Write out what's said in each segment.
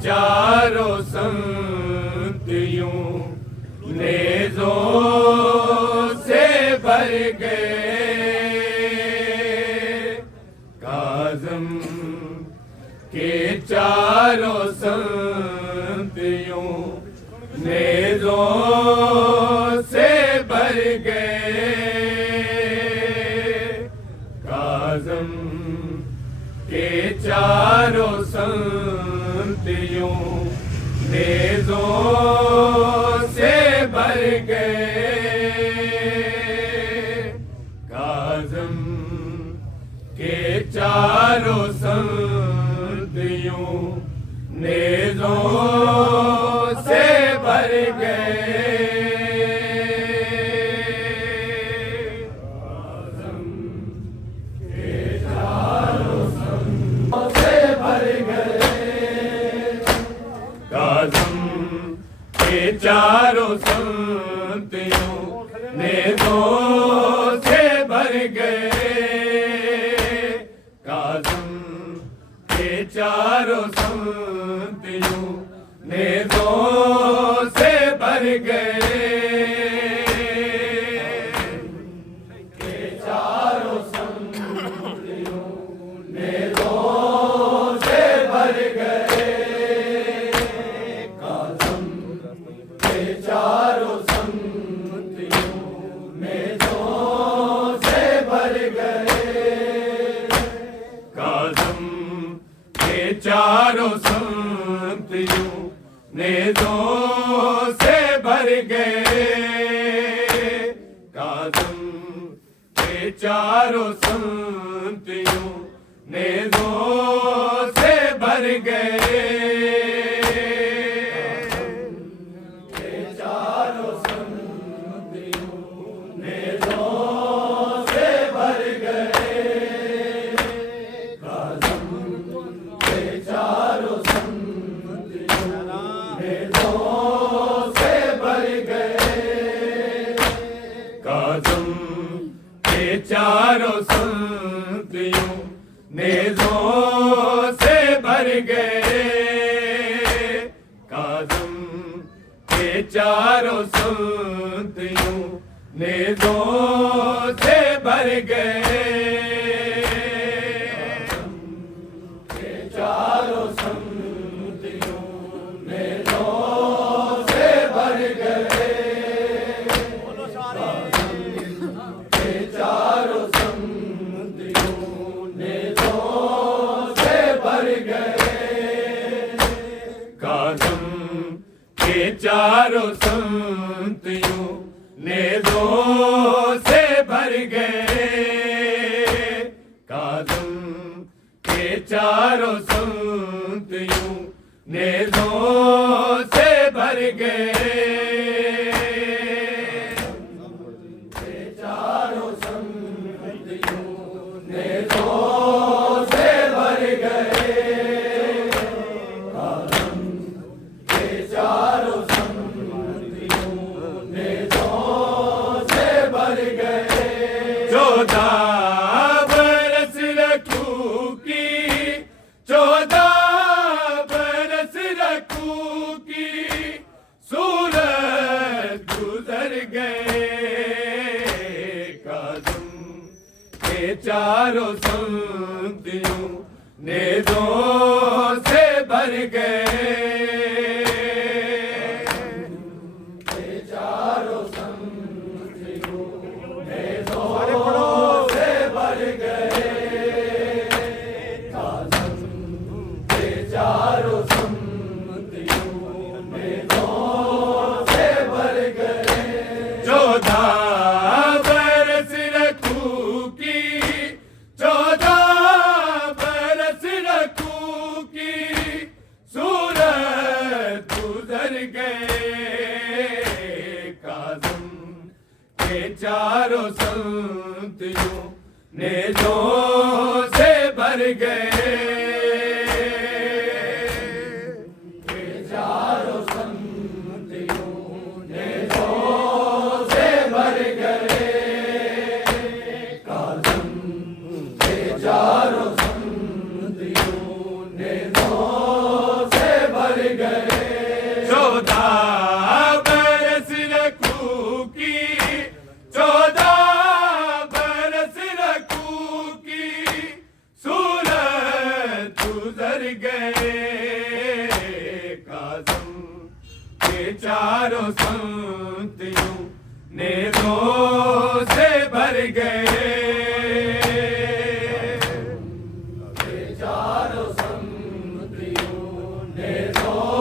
चारों संत यूं नेज़ों से भर गए। काज़म के चारों संत यूं नेज़ों से भर गए। काज़म के चारों संत यूं नेज़ों से भर गए। काज़म के चारों संत यूं नेज़ों से भर गए। काज़म के चारों संत से भर गए। काज़म के चारों संत यूं नेज़ों से भर गए। काज़म के चारों संत यूं नेज़ों से भर गए। के चारों संत यूं नेज़ों से भर गए। चारों संत यूं नेज़ों से भर गए। काज़म के चारों संत यूं नेज़ों से भर गए। काज़म के चारों संत यूं नेज़ों से भर गए। काज़म के चारों संत यूं नेज़ों से भर गए। काज़म के चारों संत यूं नेज़ों से भर गए। के चारों संत यूं नेज़ों से भर गए। चारों संत यूं नेज़ों से भर गए। काज़म के चारों संत यूं नेज़ों से भर गए। काज़म के चारों संत यूं नेज़ों से भर गए। चारों संत यूं नेज़ों से भर गए। काज़म के चारों संत यूं नेज़ों से भर गए। 14 बरस रखूं की 14 बरस रखूं की सूरत गुजर गए। के चारों संत यूं नेज़ों से भर गए। के चारों संत यूं नेज़ों से भर गए। काज़म के चारों संत यूं नेज़ों से भर गए। 14 बरस रखूं की 14 बरस रखूं की सूरत गुजर गए। काज़म के चारों संत यूं नेज़ों से भर गए। के गए 14 बरस रखू की 14 बरस रखू की सूरत गुजर गए काज़म के चारों संत यूं नेज़ों से भर गए चारों संत यूं नेज़ों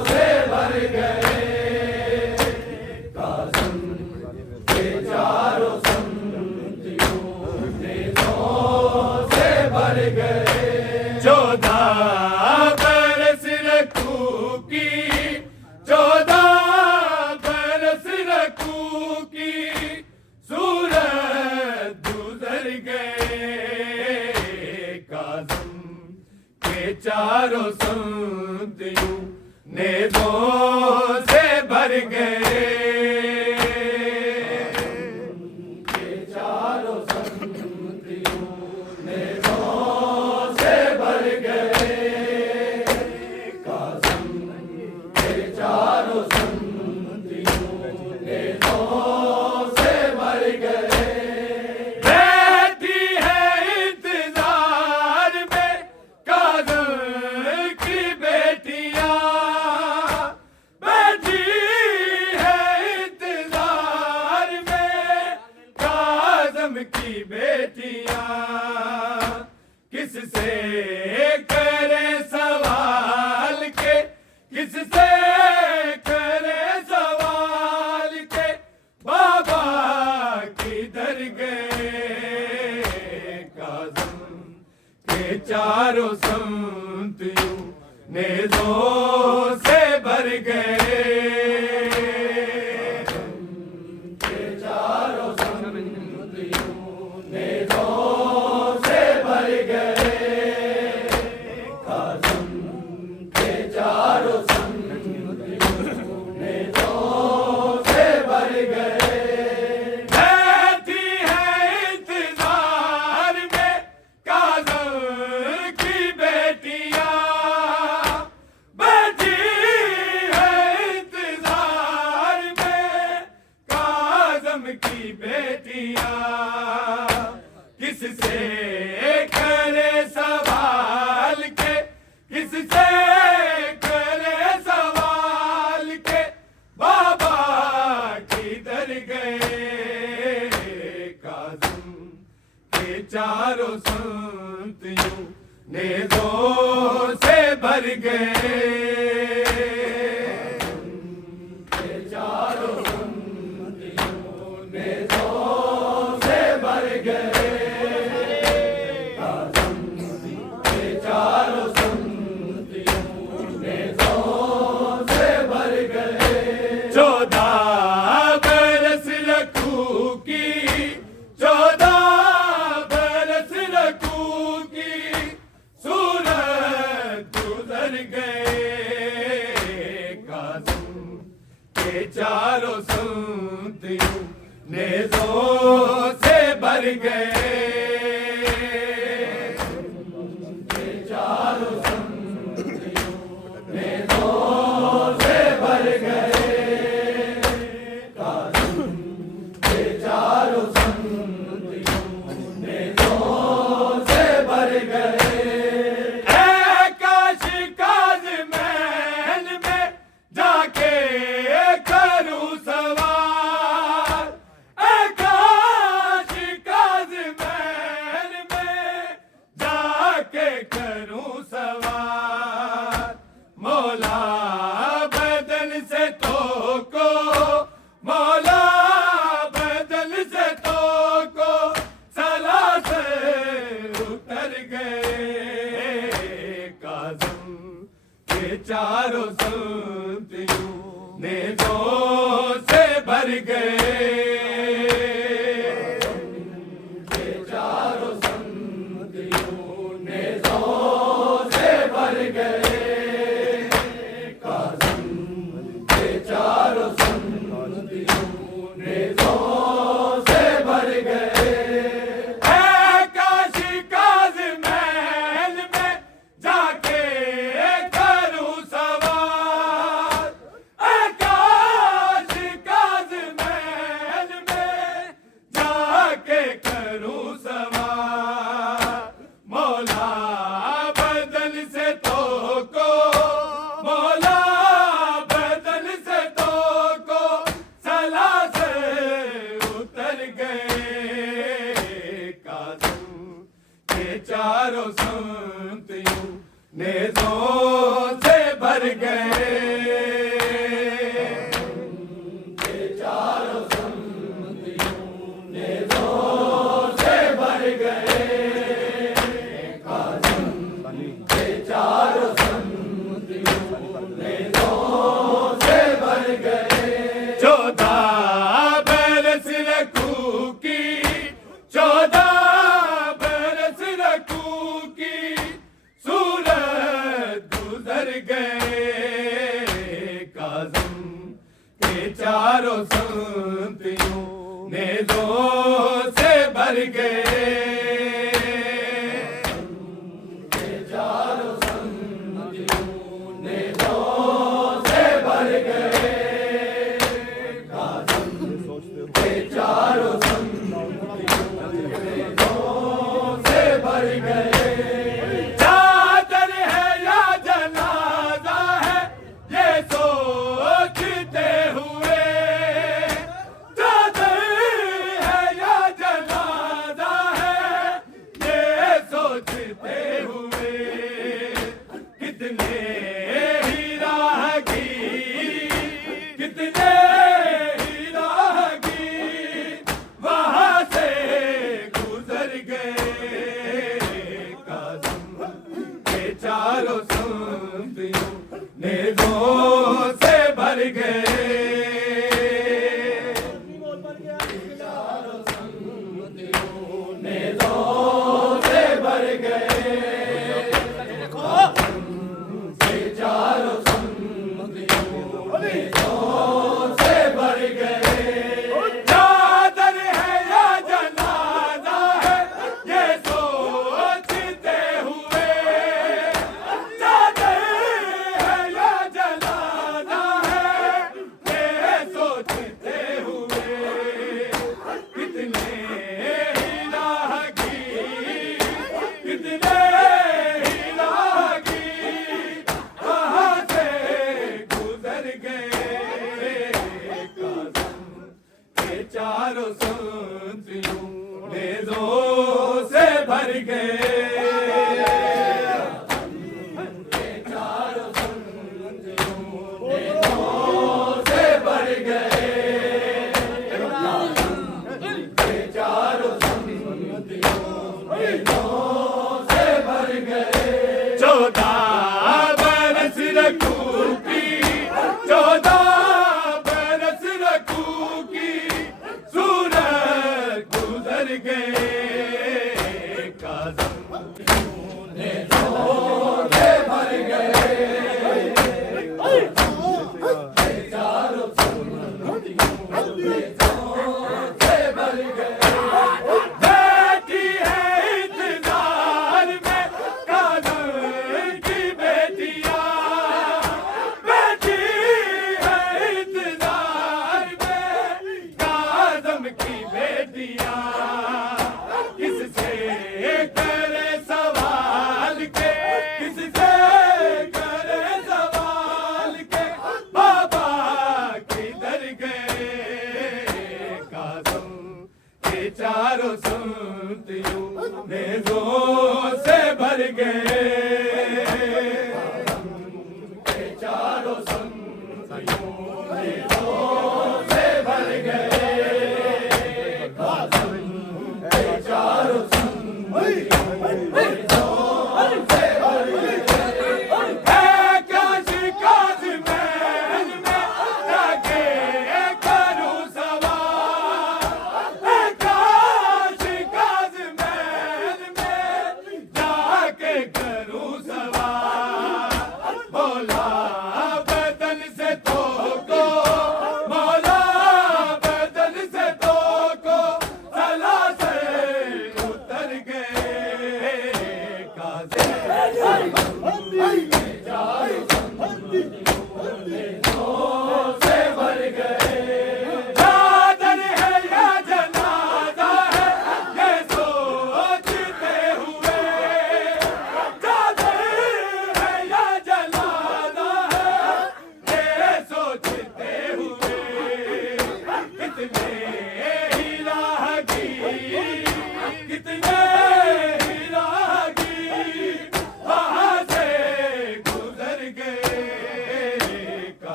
से भर गए चारों संत यूं नेज़ों से भर गए काज़म के चारों संत यूं नेज़ों से भर गए की बेटियां किससे करे सवाल के किससे करे सवाल के बाबा किधर गए काज़म के चारों संत यूं नेज़ों से भर गए की बेटियां किससे करे सवाल के किससे करे सवाल के बाबा किधर गए काज़म के चारों संत यूं नेज़ों से भर गए चारों चारों संत यूं नेज़ों से भर गए चारों संत यूं नेज़ों से भर गए काज़म के चारों संत यूं नेज़ों से भर गए करूं सवार मौला बदन से तो को मौला बदन से तो को सला से उतर गए काज़म के चारों संत यूं नेज़ों से भर गए भर गए। चारों संतियों ने दो से भर गए। चारों संतियों ने दो से भर गए। चारों संतियों ने दो से भर गए। चादर है या जनाजा है ये सोचते हुए। चादर है या जनाजा है ये सोचते हुए। कितने ही राहगीर, कितने ही राहगीर वहाँ से गुजर गए। काज़िम के चारों संतियों ने दो से भर गए। चारों संतियों ने दो से भर गए। चारों संतियों ने दो से भर गए। चादर है या जनाजा है ये सोचते हुए। चादर है या जनाजा है ये सोचते हुए। कितने ही राहगीर, कितने ही राहगीर वहाँ से गुजर गए। काज़िम के चारों संतियों ने दो से भर गए। चारों संतियों ने दो से भर गए। चारों संतियों ने दो से भर गए। 14 बरस रखूं की, 14 बरस रखूं की सूरत गुजर गए। काज़िम ने दो से भर गए। चारों संतियों ने दो से भर गए। बेटी है इंतजार में काज़िम की बेटियां। बेटी है इंतजार में काज़िम की बेटियां। किससे करे सवाल के, किससे करे सवाल के बाबा किधर गए। काज़िम के चारों संतियों ने दो से भर गए। चारों संतियों ने दो से भर गए। काज़िम के चारों संतियों ने दो से भर गए। है काश काज़िमैन में जाके करूं सवार। है काश काज़िमैन में जाके करूं सवार। बोला बदन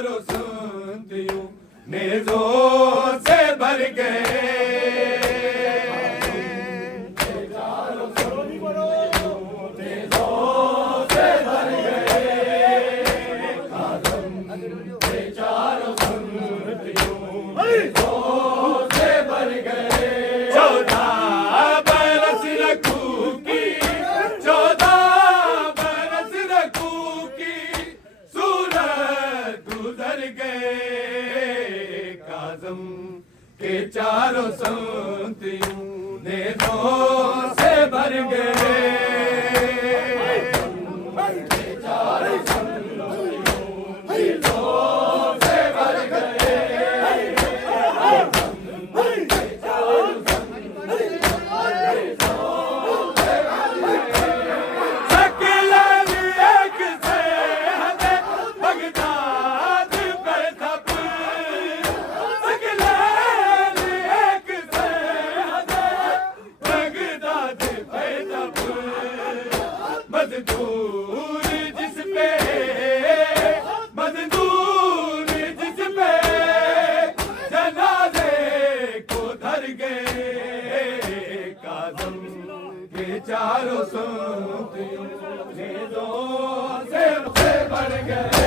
चारों सुनतियों नेज़ों से भर गए। के चारों संतियों नेज़ों से भर गए। चारों संतियों नेज़ों से भर गए। सकलन एक से हमें बगदाद पे थप। मजदूर जिस पे जनाजे को धर गए। काज़म के चारों सुनतियों नेज़ों से भर गए।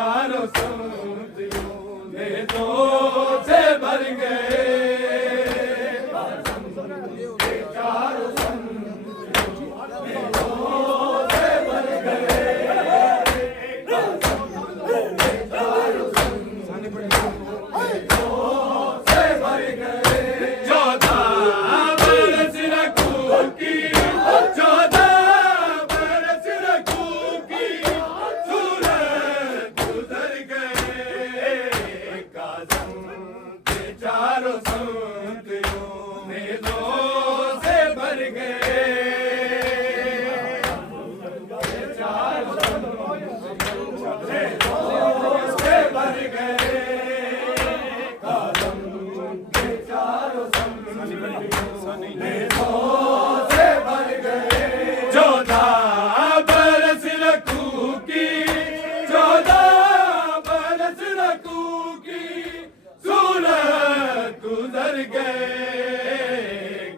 चारों सुनतियों नेज़ों से भर गए। चारों सुनतियों नेज़ों से भर गए। चारों सुनतियों नेज़ों से भर गए। चारों सुनतियों नेज़ों से भर गए। 14 बरस रखू की 14 बरस रखू की चारों संतियों नेज़ों से भर गए। चारों संतियों नेज़ों से भर गए। काज़म के चारों संतियों नेज़ों से भर गए। 14 बरस रखू की 14 बरस रखू की गुजर गए।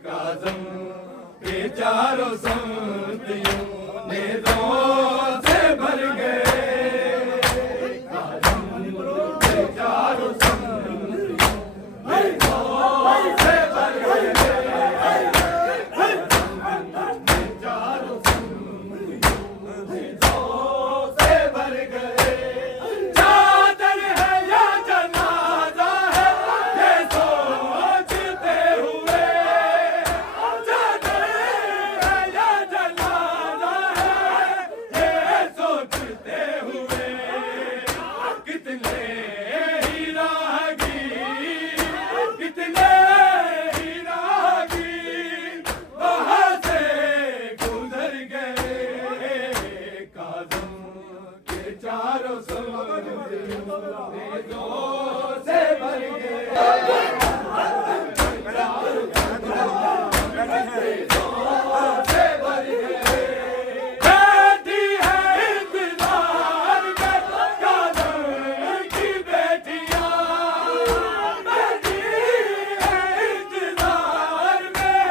काज़म के चारों संतियों नेज़ों से भर गए। काज़म के चारों संतियों नेज़ों से भर गए। चारों संतियों नेज़ों से भर गए। चादर है या जनाजा है ये सोचते हुए। चादर है या जनाजा है ये सोचते हुए। कितने ही राहगीर कितने ही राहगीर वहाँ से गुजर गए। काज़म के चारों संतियों नेज़ों से भर गए। बैठी है इंतज़ार में काज़म की बेटियाँ। बैठी है इंतज़ार में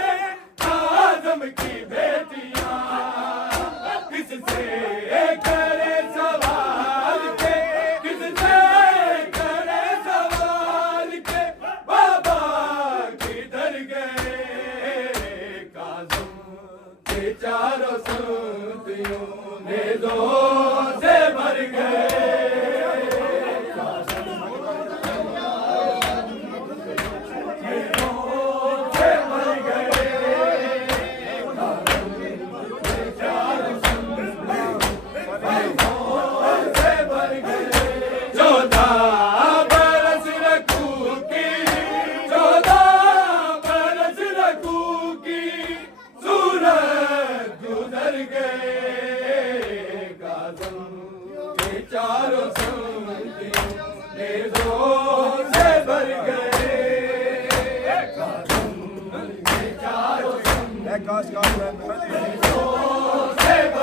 काज़म की बेटियाँ। किससे चारों संतियों ने दो से भर गए चारों संतियों ने दो से भर गए चारों संतियों से